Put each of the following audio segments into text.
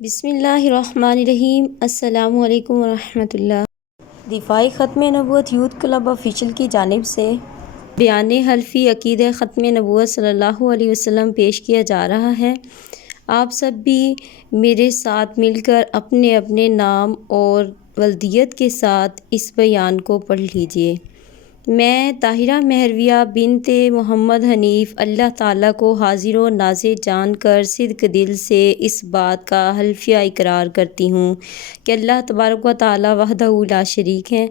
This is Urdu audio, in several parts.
بسم اللہ الرحمن الرحیم۔ السلام علیکم ورحمۃ اللہ۔ دفاعی ختم نبوت یوتھ کلب آفیشیل کی جانب سے بیان حلفی عقیدہ ختم نبوت صلی اللہ علیہ وسلم پیش کیا جا رہا ہے۔ آپ سب بھی میرے ساتھ مل کر اپنے اپنے نام اور والدیت کے ساتھ اس بیان کو پڑھ لیجئے۔ میں طاہرہ مہرویہ بنت محمد حنیف اللہ تعالیٰ کو حاضر و ناظر جان کر صدق دل سے اس بات کا حلفیہ اقرار کرتی ہوں کہ اللہ تبارک و تعالیٰ وحدہ لا شریک ہے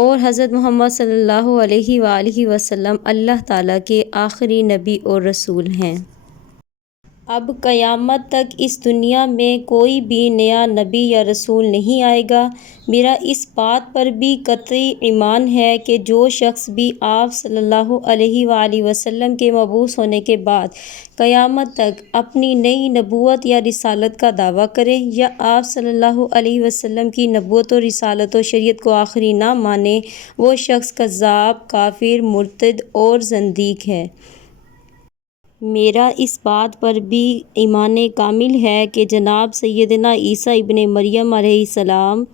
اور حضرت محمد صلی اللہ علیہ وآلہ وسلم اللہ تعالیٰ کے آخری نبی اور رسول ہیں۔ اب قیامت تک اس دنیا میں کوئی بھی نیا نبی یا رسول نہیں آئے گا۔ میرا اس بات پر بھی قطعی ایمان ہے کہ جو شخص بھی آپ صلی اللہ علیہ وآلہ وسلم کے مبعوث ہونے کے بعد قیامت تک اپنی نئی نبوت یا رسالت کا دعویٰ کرے یا آپ صلی اللہ علیہ وسلم کی نبوت و رسالت و شریعت کو آخری نہ مانے، وہ شخص کذاب، کافر، مرتد اور زندیق ہے۔ میرا اس بات پر بھی ایمان کامل ہے کہ جناب سیدنا عیسیٰ ابن مریم علیہ السلام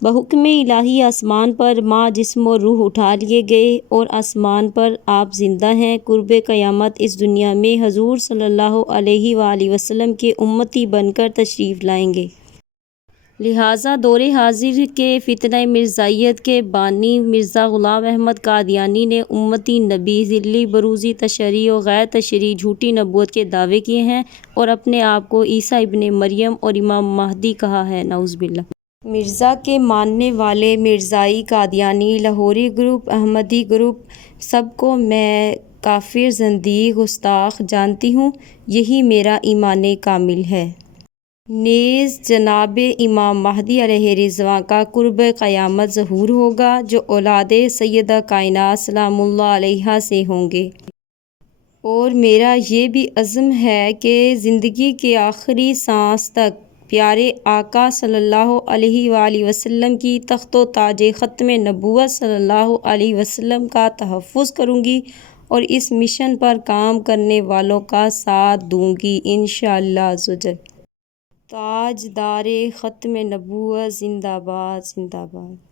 بحکم الہی آسمان پر ماں جسم و روح اٹھا لیے گئے اور آسمان پر آپ زندہ ہیں۔ قرب قیامت اس دنیا میں حضور صلی اللہ علیہ وآلہ وسلم کے امتی بن کر تشریف لائیں گے۔ لہٰذا دور حاضر کے فتنہ مرزائیت کے بانی مرزا غلام احمد قادیانی نے امتی نبی، ذلی بروزی تشریع و غیر تشریعی جھوٹی نبوت کے دعوے کیے ہیں اور اپنے آپ کو عیسیٰ ابن مریم اور امام مہدی کہا ہے، نعوذ باللہ۔ مرزا کے ماننے والے مرزائی، قادیانی، لاہوری گروپ، احمدی گروپ، سب کو میں کافر، زندیق، گستاخ جانتی ہوں۔ یہی میرا ایمان کامل ہے۔ نیز جناب امام مہدی علیہ رضوان کا قرب قیامت ظہور ہوگا جو اولاد سیدہ کائنات سلام اللہ علیہا سے ہوں گے۔ اور میرا یہ بھی عزم ہے کہ زندگی کے آخری سانس تک پیارے آقا صلی اللہ علیہ وآلہ وسلم کی تخت و تاج ختم نبوت صلی اللہ علیہ وسلم کا تحفظ کروں گی اور اس مشن پر کام کرنے والوں کا ساتھ دوں گی انشاءاللہ عز و جل۔ تاجدار ختم نبوت زندہ باد، زندہ باد۔